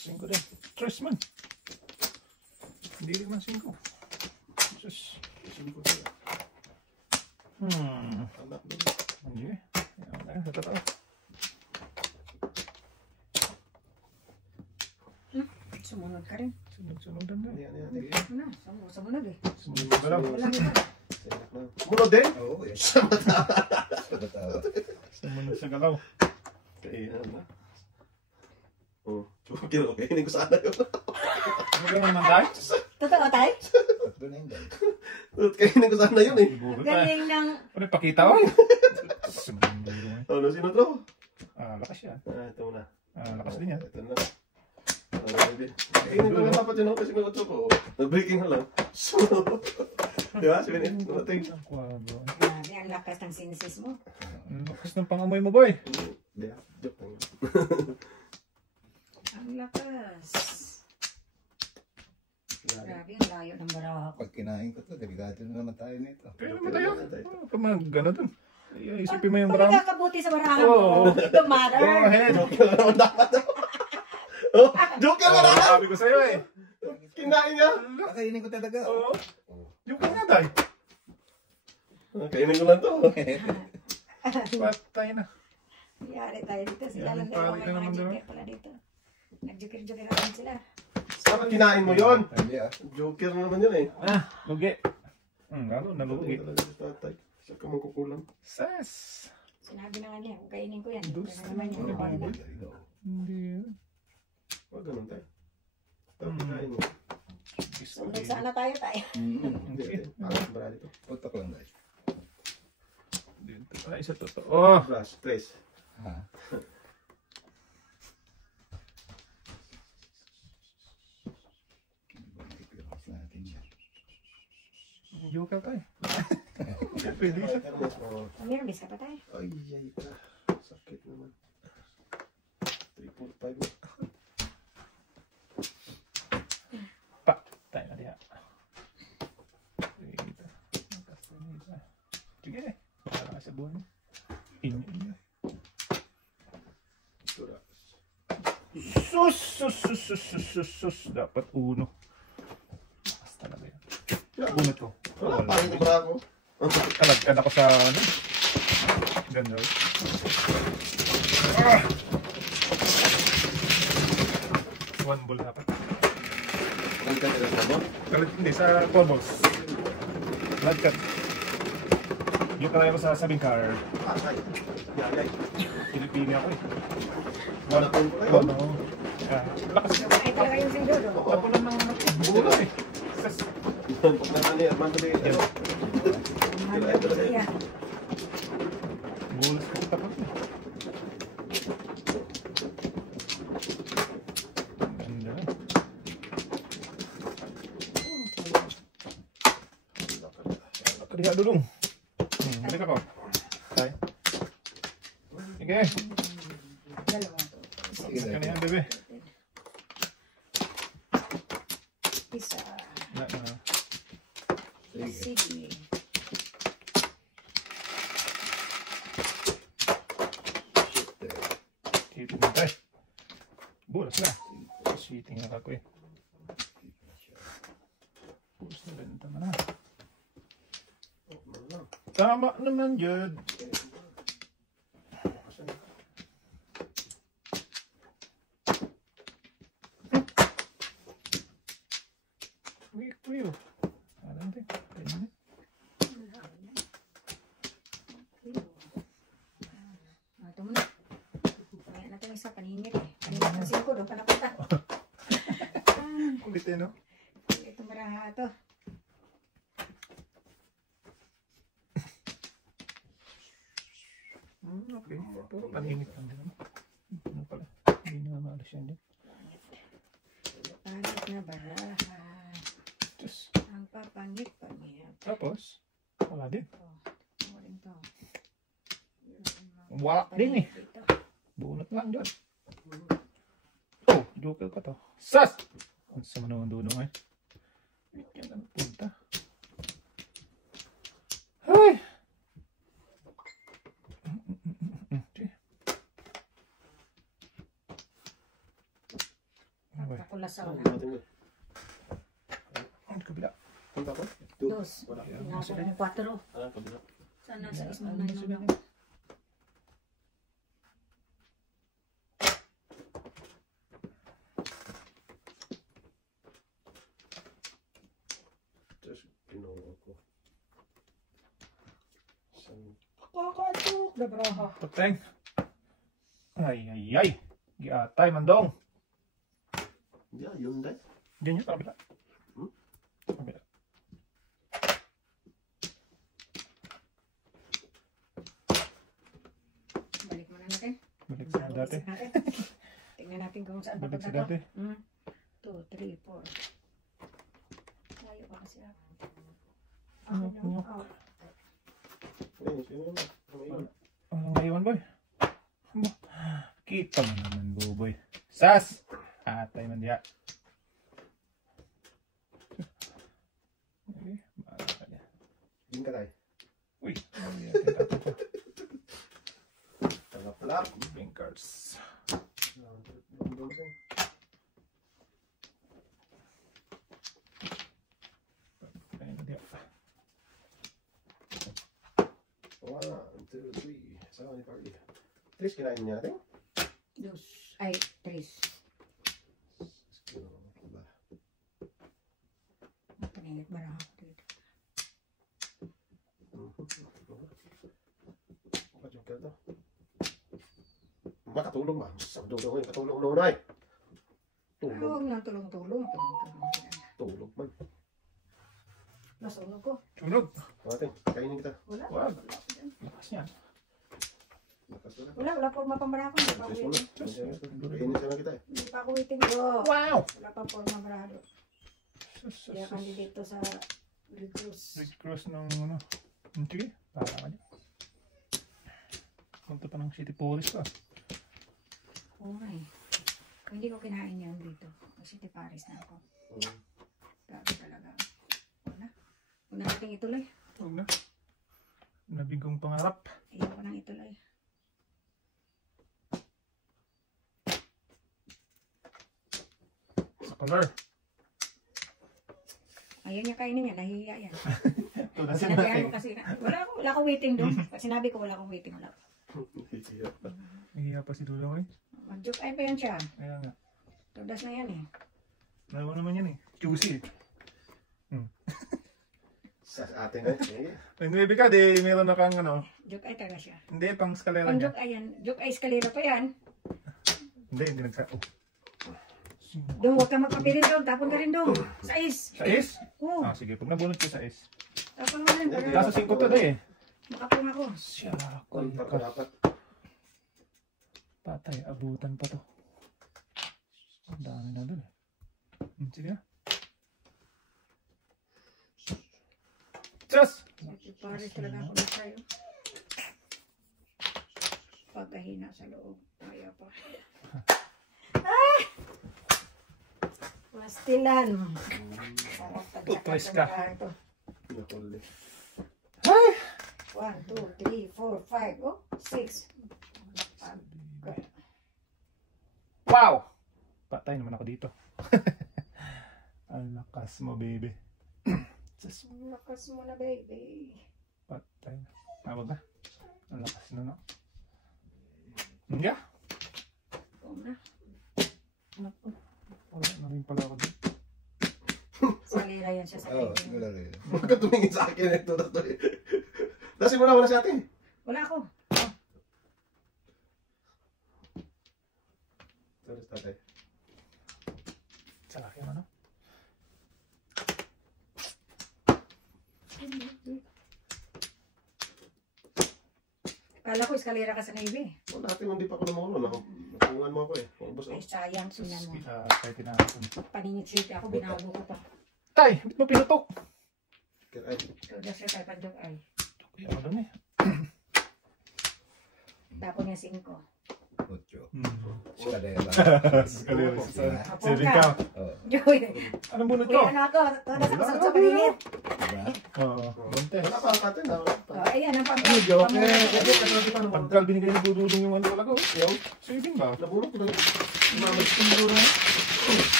stress man. Hindi rin man 5. Sus. Anak mo. Hindi. Yan, sa totoo. Sumunod ka rin. Sunod-sunodan na. Yan. Ano? Sumunod eh. Sunod na lang. Wala nito. Munod din? Oo, yan. Pagkatawa. Sumunod sa galaw. Kaya na. Oh, Joker, okay. Hindi ko sana yun. Ano ka naman tayo? Totoo tayo? Doon na yun, guys. Kainin ko sana yun eh. Siguro tayo. Galing ng... Ano pakita ko? Sumunod. Ano, sino to? Lakas yan. Ito na. Lakas din yan. Ito na. Kainin ko lang dapat yun ako kasi may 8 ko. Nag-breaking na lang. So, di ba? 7-8. Nating. Ang kwadro. Grabe, ang lakas ng sinisis mo. Ang lakas ng pangamoy mo, boy. Hindi ah. Joke lang. Ang lakas. Grabe, ang layo ng barako. Pag kinain ko to, delikado na naman tayo nito. Kaya naman tayo. Pag mga gano'n dun. Isipin mo yung Pag marami. ikakabuti sa barako Oo. mo, the matter. Go ahead. Joker lang naman dapat. Oh, Joker na lang! Sabi ko sa'yo eh. Kinain niya! Kakainin ko talaga. Oo. Yung ka nga tayo. Kainin ko lang to. Patay na. Yari tayo dito. Sila Yan, lang pare may ka naman mga doon. joker pala dito. Nag-joker-joker naman sila. Dapat kinain mo yun. Hindi ah. Joker na naman yun eh. Lugi. Lalo na lugi. Siya ka mangkukulang. Sas. Sinabi na nga niya, kung kainin ko yan. Dus. Kaya naman yung nabanda. Hindi. Huwag ganun tayo. Dapat kinain mo. Sumunod sana tayo. Hindi. Parang marami to. Putok lang, guys. Dito. Isa totoo. Flash, trace. Ha? I-close natin yan. Joker tayo. Pwede siya. Meron bis ka pa tayo. Ay, ay ka. Sakit naman. 345. Tayo na diya. Dito. Sige. Para ka sa buwan. Inyo. Sus. Dapat uno. Lakas talaga yan. Bunot ko. Wala, pangit na bara ako. Talagkan ako sa ano. Ganda. One ball dapat. Ang ganda na mo. Hindi, sa 4 balls. Blood cut. Yung kaya ko sa sabing car. Ay. Yayay. Pilipini ako eh. Wala po kayo. Ano? Lakas niya. Ay talaga yung sindodo. Tapunan ng bulo eh. Sas. Pag naman ni Armando na yun. Yeah. Bulo ko tapos eh. Ganda. Kaya dulong. Balik ako. Tay. Sige. Dalawa to. Sige, Kani yan, bebe. Isa. Sige. Sige. Sweeting na tayo. Bulas na. Sweeting na ako eh. Bulas na benta na. Tama naman yun. Wait for you. Alam din. Ganyan. Ito muna. Kaya natin isa paninit eh. Paninit ng 5 doon ka napunta. Kulit eh, no? Itong baraha ito. Okay. Pero paninit lang din. Ano pala? Hindi na maalas yan din. Pangit na baraha. Just. Ang papangit-pangit. Tapos, wala din. Ano rin to? Wala din eh. Ito. Bunot lang dyan. Oh, joker ka to. Sas! Ang sama naman dunong eh. Yan ang punta. Ay! Kakulasaw na. Ang kabila. Punta ko? Dos. Wala. Pinako ng 4. Kabila. Sana sa ismo na yun. Just, pinuha ko. Kakatok. Dabraha. Puteng. Ay. Giatay mandong. Yeah, yun dahil. Diyan yun, kabila. Hmm? Kabila. Balik mo na natin. Balik sa dati. Tingnan natin kung saan Balik sa papunta dati. to. 2, 3, 4. Layo pa kasi ako. Ano, ano? Ayun, sino yun? Ayun. Ano ngayon, boy? Amo. Kita mo naman, boy. Sas! Atay man diya. Okay, baka niya. Yun ka tayo. Uy, ay, atay pa. Talap-lap. Blinkers. Ayun diya. 1, 2, 3. Saan ni Party? 3 kinain niya natin? Dos. Ay, 3. Paningit ba na ako dito? Makatulong ba? Sabdo-do ko katulong noon ay. Tulong. Huwag nang tulong-tulong. Tulog man. Nasunog ko. Tulog. Natin, kainin kita. Wala. Wag. Lakas niyan. Lakas na. Wala po mapambarako. Hindi pa ako Yes, wala. waiting. Kainin sana kita eh. Hindi pa ako waiting bro. Wow! Wala pa po mabarado. Kaya kandi dito sa recruits. Red Cross ng ano. Sige, para ka niya. Punta pa ng City Police pa. Okay. Hindi ko kinain yan dito. Kasi Paris na ako. Grabe talaga. Wala. Huwag na natin ituloy. Huwag na. Nabigong pangarap. Ayaw ko nang ituloy. Sa color. Ayaw niya kainin yan. Nahihiya yan. Tunasin Sinabihan natin. ko kasi. Wala akong waiting doon. Sinabi ko wala akong waiting. Wala. Nahiya pa si Dudong eh. Mag-joke ay pa yan siya. Kaya nga. Tudas na yan eh. Nawa naman yan eh. Juicy eh. Sa atin eh. Pag nuwebe ka, di meron na kang ano. Joke ay talaga siya. Hindi, pang skalera Ang niya. joke ay yan. Joke ay eskalera pa yan. Hindi nagsa... Oh. Doon, huwag ka magpapirin doon. Tapon ka rin doon. Sa is. Sa is? Oo. Ah, sige. Pag nabunod ko sa is. Tapon mo rin. Kaso 5 to na eh. Makapong ako. Siya, Kontak ka. dapat. Patay, abutan pa to. Ang dami na dun eh. Sige na. Just! Paris talaga ako na tayo. Pagkahina sa loob. Kaya pa. Ah! Mastilan. Toothpaste ka. Pinakuli. Ay! 1, 2, 3, 4, 5, oh, 6. Wow! Patay naman ako dito. Ang lakas mo, baby. Just Lakas mo na, baby. patay na. Tawag na. Ang lakas na na. Hindi ah. Oo na. Wala na rin pala ako dito. Salira yan siya sa Oo, akin. wala rin. Huwag ka tumingin sa akin ito. Lasin mo na wala sa atin. Wala ako. Sorry, tatay. Sa akin ano? Kala ko eskalera ka sa Navy. Wala natin, hindi pa ako namulon. Nakungan mo ako eh. Boss, Ay, sayang. Sinan mo. Kahit tinakot. Paningit siya ako. Binago ko pa. Tay! Ba't mo pinutok? Ay, So, just sa tayo pandok ay. Kaya ako dun eh. Tapon niya 5. Ocho. Hmm. Eskalera. Eskalera sa Apo saving ka. ka. Oo. Joy. Anong bunot Uy, ko? ano ako? Tudas ako sa paningit. Diba? Oo. Buntes. wala pa ang atin. Oh, ayan ang pag- Ano, joke eh. pamumuno. Pagkal binigay ni Dudong yung ano talaga. Yung, Saving ba? nabulok ko na. Mamag siguro na.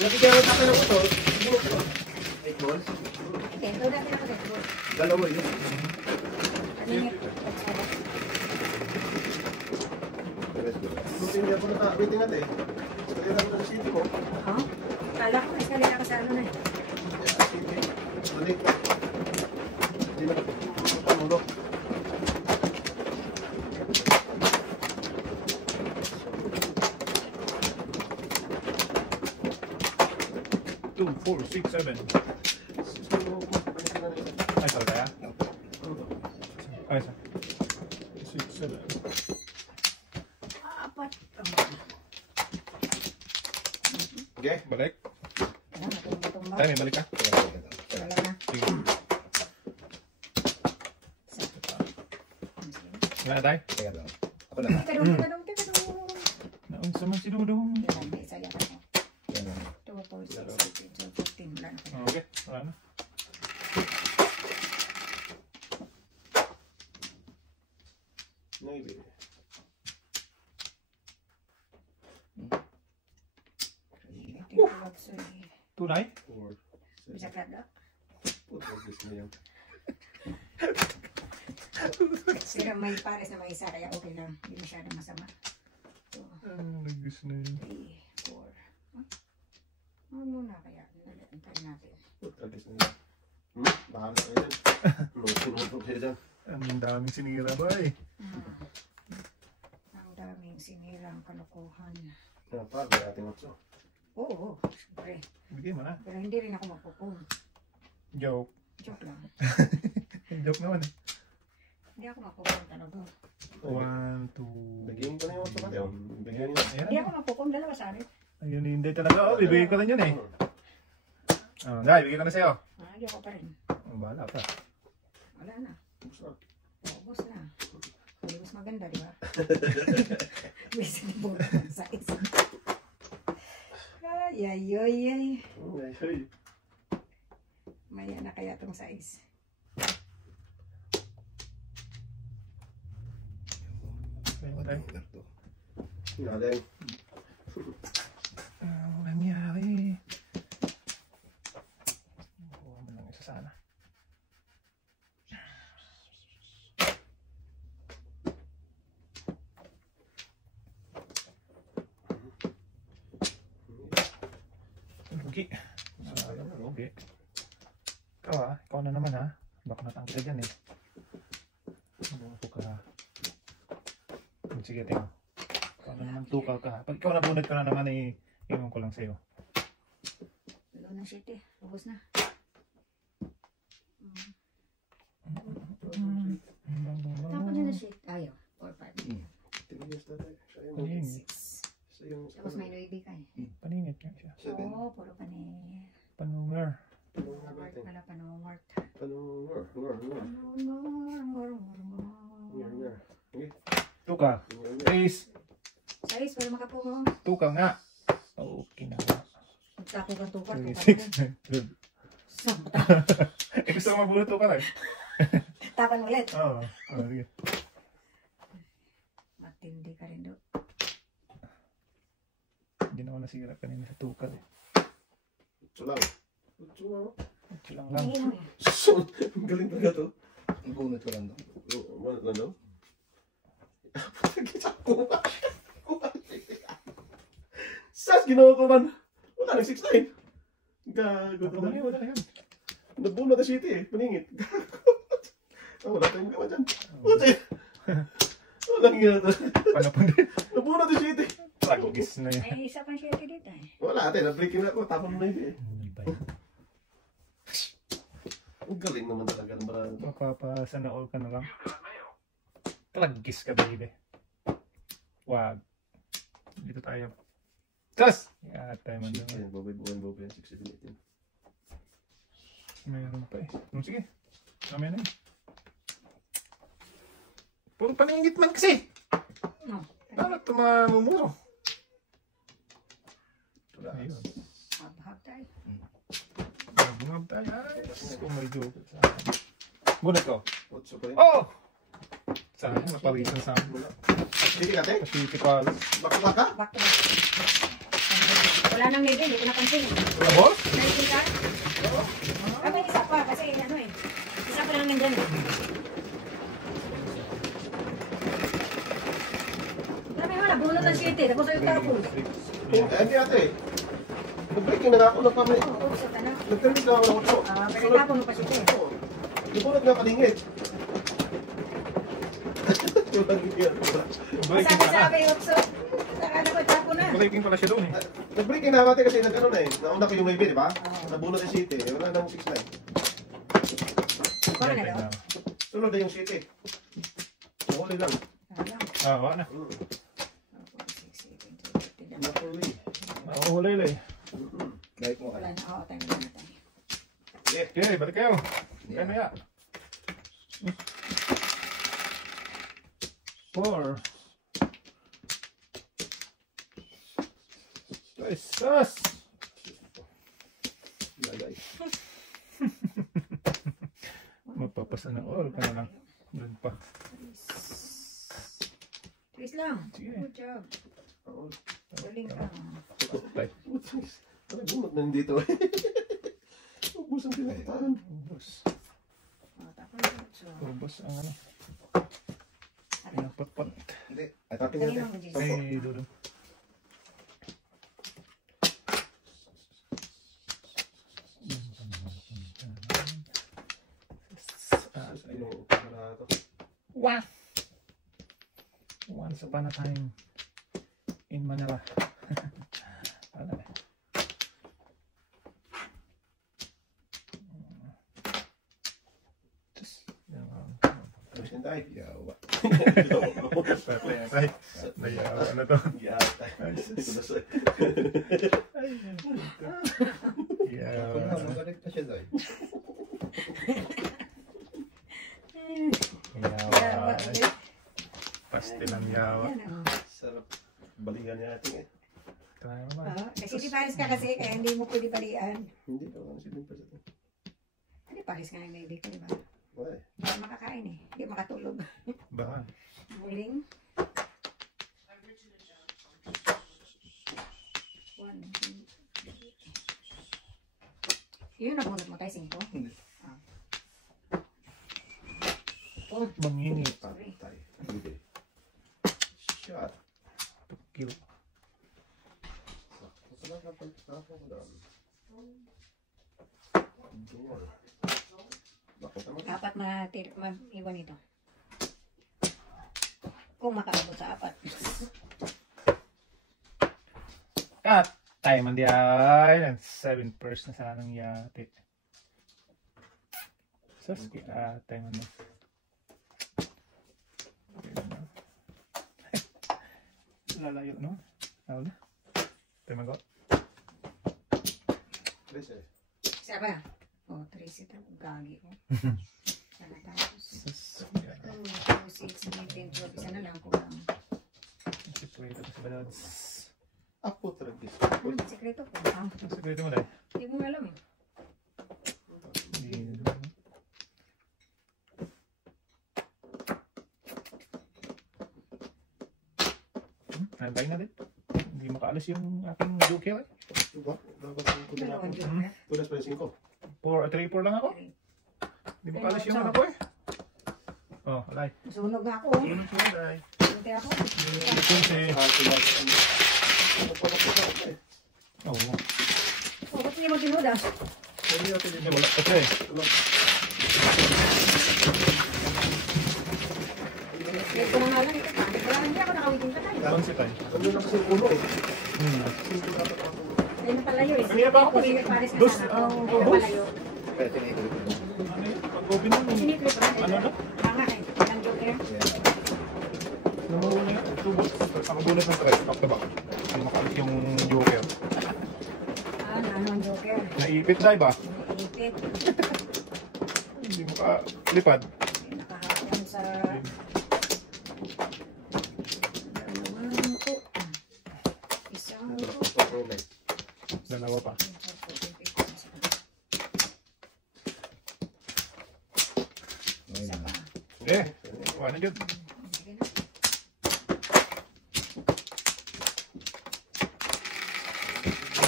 Nabigyan ng tatay ng motor. Eight balls. Hindi, ito natin ako dito. Dalawa yun. Kaningit. Buting niya po na waiting natin. Kaya lang ng city mo. Ha? Kala ko, eskalera ka sa ano na eh. City. Balik. Hindi na kapamulok. Two, 4, 6, 7. Ay, sabi kaya? Ay, sa. 6, 7. Apat. Okay. Balik. Ano, matulong-tumba. Tayo, may balik ka. Wala na. Sige. Wala na tayo. Teka lang. Ako na. Tikadong, tikadong, tikadong. Naunsa man si Dudong. Yan, may isa yan ako. Yan lang. 2, 4, 6, 8, 12, 14. Wala na. Okay, wala na. Maybe. Tikadong, sorry. Tunay? 4, Bisa 7. kada. Putol na yan. Pero may pares na may isa, kaya okay lang. Hindi masyado masama. 2, Nagis na yun. 3, 4. Ano muna kaya? Antayin natin. Putol na yan. Bahala kayo dyan. Lutong kayo dyan. Ang daming sinira ba eh. Ang daming sinirang kalokohan. Pag, may ating otso. Oo, siyempre. Bigay mo na. Pero hindi rin ako mapupun. Joke. Joke lang. Joke naman eh. Hindi ako mapupun talaga. 1, 2. Bigyan ko na yung otso ka dyan. Bigyan niyo. Hindi ako mapupun, dalawa sa akin. Ayun, hindi talaga. Oh, bibigay ko lang yun eh. Oh, dahil, bigay ko na sa'yo. Hindi ako pa rin. Oh, bahala pa. Wala na. Ubus na. Hindi mas maganda, di ba? Bisa ni Buro ng size. Ay, ay, ay, ay. Ay, Maya na kaya itong size. Ayun mo tayo. Alberto. Galing. Ang nangyari. Kuha mo lang isa sana. Lugi. Lugi. Ikaw ha? Ikaw na naman ha? Baka natang kita dyan eh. Ano ako ka ha? Sige, tingnan. Ikaw na naman tukal ka ha? Pag ikaw nabunod ka na naman eh, iwan ko lang sa'yo. Wala na shit eh. Ubus na. Tapos na na shit. Ayaw. 4, 5, Tinigis natin. Siya yung... Paningit. 6. Siya yung... Tapos may noy ka eh. Paningit nga siya. Oo, puro paningit. Panunger. Panungwart pala, panungwart. Panungor. Tuka. Please. Size, wala makapungo. Tuka nga. Okay na nga. Magtako kang tukar. 3, Tukar 6, 9, 12. Sampa. Gusto mo mabulot tuka lang? Tapan ulit. Oo. Sige. Matindi ka rin do. Hindi na ako nasira kanina sa tuka eh. Ito lang. Ito lang. Ito lang lang. Ayun. Ang galing talaga to. Ang bunot ko lang daw. Ano daw? Sas, ginawa ko man. Wala nang 6-9. Gago Wala na yun, wala na yun. Nabunod na city eh. Paningit. Wala tayong gawa dyan. Wala nang ginawa to. Paano pa din? Nabunod na city. Tragis na yan. Ay, isa pang shitty dito eh. Wala ate, na-breaking na ako. Tapon na yun eh. Ano ba yun? Ang galing naman talaga ng barang. Mapapasana all ka na lang. Tragis ka baby. Wag. Dito tayo. Tas! Yata man doon. Ayan, bobay. 6, 7, 18. Mayroon pa eh. Sige. Mamaya na yun. Puro paningit man kasi. No. Paano ito mamumuro? Ayun. Habhab tayo. Bumab tayo. Ay, kung may joke. Bunot ko. Otso pa rin. Oh! Sana mapawisan sa amin. Hindi ka ate? Pacific Palace. Bakla ka? Back to back. Wala Wala nang maybe, hindi ko napansin. Wala, boss? Naipin ka? Ako yung isa pa, kasi ano eh. Isa pa lang nandyan eh. Grabe wala, bunot ang shit eh. Tapos yung tapon. Hindi ate. Nag-breaking na ako ng kami. Oo, sa tanong. Nag-terminate na ako ng utso. Pero tapon mo pa shit eh. Nabunod na kalingit. Yung nag-breaking Breaking pala. Sabi yung utso. Nakala ko tapon na. Breaking pala siya doon eh. Nag-breaking na ate kasi nag-ano na eh. Nauna ko yung maybe, di ba? Nabunod yung city. Wala nang 6 line. Paano na daw? Sunod na yung city. Huli lang. Ah, wala na. Napuli. Huli lang eh. Balik mo Wala ka. na. Oo, tayo na natin. Okay, balik kayo. Kaya na ya. 4. Jesus! Lagay. Magpapasa ng all ka na lang. Doon pa. Please lang. Sige. Good job. Galing ka. Tay. Ano bunod na dito eh. Ubus ang pinakataan. Ubus. Tapos yung utso. Ubus ang ano. Pinapatpat. Hindi. Ay, tapin Kanina natin. mo, Jason. Ay, Dodo. Ano, para to. Wow! Once upon a time in Manila. Ano eh. Just, Tapos yun tayo. Yawa. Ay, nayawa na to. Yeah, tayo. Ito na sa'yo. Ako na, Yawa. magaling pa siya dahil. Yawa. Pastel ang yawa. Yan, oh. Sarap. Balikan niya natin eh. Try mo ba? Oo, kasi di pares ka kasi, kaya hindi mo pwede palian. Hindi pa lang silong pa sa ito. Hindi pares ka ng baby ko, di ba? Wala eh. Hindi ka makakain eh. Hindi makatulog. Baka. Muling. 1, 2, 3. Yun, nabunot mo tayo 5. Hindi. Oh, Manginit. sorry. Tayo. Hindi. Shot. Kilo. Masarap na pagkakapo ko dami. Door. Bakit naman? Apat na iwan ito. Kung makaabot sa 4. At tayo man di ay 7 first na sana ng yate. Saski tayo man. Lalayo no? Ano? Tayo mag-go. Please eh. Isa ba? Oh, 3 ito. Gagi ko. Sana tapos. 2, 6, 9, 10, 12. Isa na lang ko lang. Sikreto sa balads. Ako talaga. Sikreto ko. Sikreto mo dahil. Hindi mo alam eh. Nabay na din. Hindi makaalis yung aking joker eh. Diba? Dapat yung kunin ako. Dalawang joker. Tunas pa yung 3-4 lang ako. Hindi makaalis yung ano ko eh. Oh, alay. Sunog nga ako. Yun ang sunod ay. Sunod ako. Kasi, 5. oo. Oh, ba't hindi mo tinuda? Hindi, wala kasi. Kaya ko na nga lang ito. Wala hindi ako nakawiting ka tayo. Galang si tayo. Ano na kasi yung ulo eh. Hmm. Ayun na palayo eh. Kanina pa ako kasi. Pares na Dos, sana. ang Ayun na dos. palayo. Pero tinigil ko. Ano yun? Pag-open mo. Siniklip ba? Ano na? Tama eh. Ang joker. Namuna yun. Tubos. Ako bunot ng try. Back to back. Hindi makaalis yung joker. Ano ang joker? Naipit dahil ba? Ipit. Hindi makalipad. Nakahapon sa... Dalawang ko. Isang ko. Dalawa pa. Isa pa. Eh, wala na dyan. Sige na.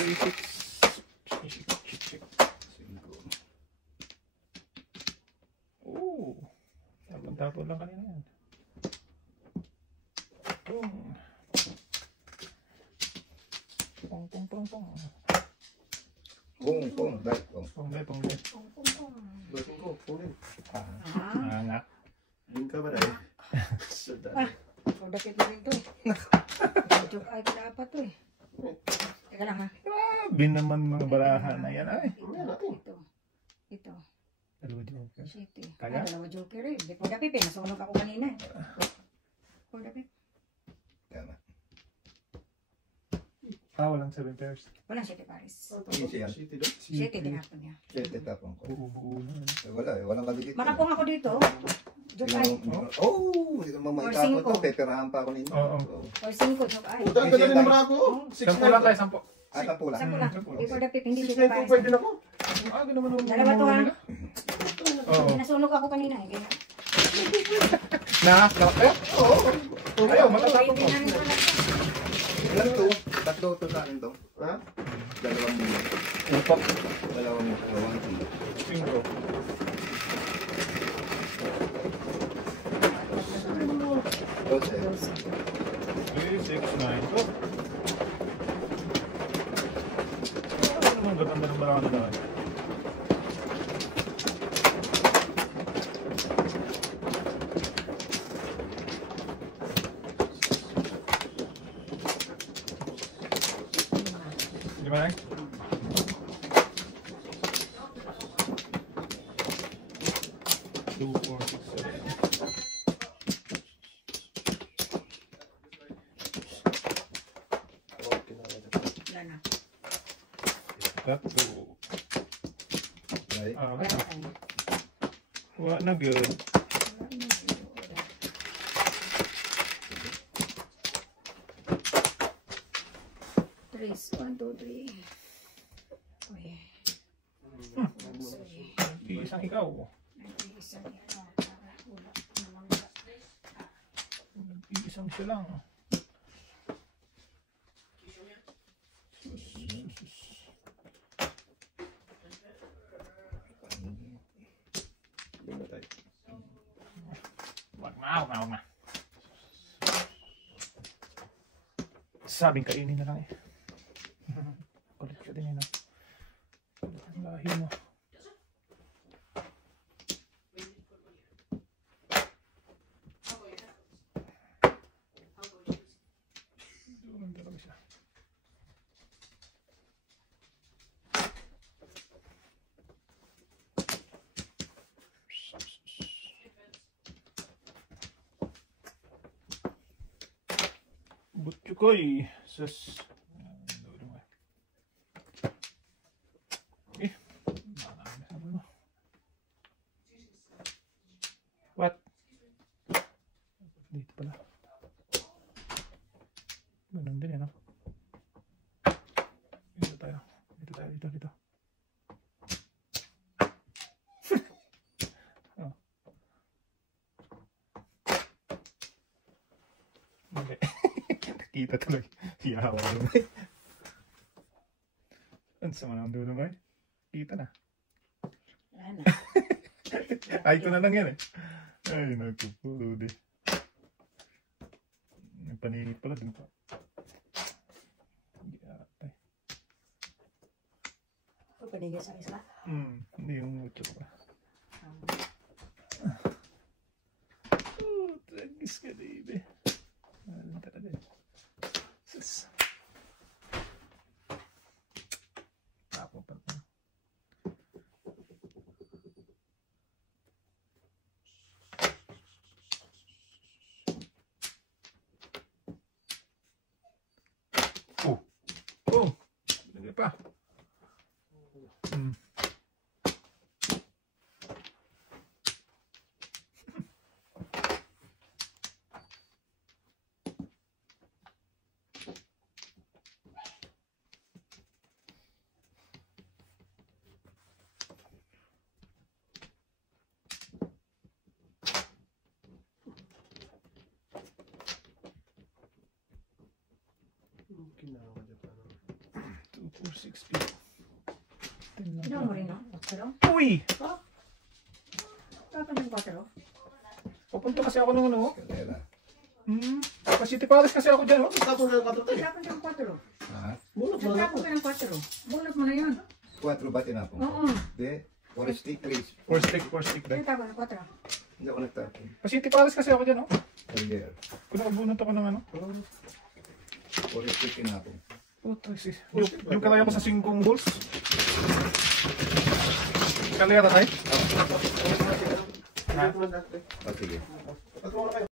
Oh, tapon lang kanina yan. Pong. Pong, pong, pong, pong. Pong, dahil pong. Pong, pong, pong. Pong, pong, pong. Basin ko, kunin. Ah, Nga. Yun ka ba dahil? Sudan. pagdakit na rin to eh. Joke ay dapat to eh. Teka lang ha. Grabe naman mga barahan na yan ay. Ito. Ito. Dalawa joker. City. Kaya? Dalawa joker eh. Di pagdapit eh. Nasunog ako kanina eh. Pagdapit. Tama. Walang 7 pairs. Walang City Paris. Easy yan. City doon. City tinapon niya. Siyete tapong ko. Buo-buo na. Wala eh, walang kabigit. Makapong ako dito. Joke ay. Oh, hindi naman may Or cinco. tapon to. Peperahan pa ako ninyo. Oo. Or 5 joke ay. Puta, ang ganda rin ng brago. Sampo lang tayo, sampo. Ah, sampu lang. Sampo lang. Di pagdapit hindi 6 City na Paris. pwede na ako. Ah, gano'n naman. Dalawa to ha. Oo. Nasunog ako kanina eh. Kaya. Nakakak kayo? Oo. Ayaw, matatapos ko. Hindi na rin wala. Ilan to? Tatlo to sa akin to. Ha? Dalawang Upak. dalawang kilo. Bingo. Dose. 3, 6, 9. Oh. Ano naman ganda ng barahan na dahil? Di ba, Nay? Two, 4, 6, 7. Okay na. Wala na. Tatlo. Right? Ah, Wala na tayo. wala na good. Trace. 1, 2, 3. Uy. Sorry. Isang ikaw. Nag-iisa niya. Para wala namang Isang siya lang. Yun na tayo. Wag na. Sabing kainin na lang eh. Kulit ka din eh, no? Kulit ang lahi mo. Doon talaga siya. Butchukoy. Sus. Eh. What? Dito pala. Ganun din, ano? Dito tayo. Dito. Oh. Mali. Nakita tuloy. Yawa naman. Ang sama ng dulo mo eh. Kita na. wala na. Ay, ito na lang yan eh. Ay, naku po. May paninit pala dun pa. Hindi ata eh. Ito panigay sa isa. Hindi yung mucho pa. Oh, tragis ka, baby. Ano talaga eh. Sus. Tapo pa pa. Oh! Lagay pa. Okay na ako dyan. 2, 4, 6 feet. Ino mo rin, no? 4? Uy! Tapos ng 4? Papunta kasi ako ng ano. Kalera. City Palace kasi ako dyan. Oh. Tapos na 4 tayo. Tapos ng 4. Ha? Bulot mo na Tapos ako. ka ng 4. Bunot mo na yun. 4 ba tinapon? Oo. De, 4 stick, 3. 4 stick Ito dahil. tapos ng 4. Hindi ako nagtapon. City Palace kasi ako dyan. Oh. Kalera. Kung nakabunot ako ng ano. 4 stick tinapon. Puta, yung kalaya ko sa 5 balls. Kalaya ka tayo? Ha? Ah, sige. Pagkawa na kayo.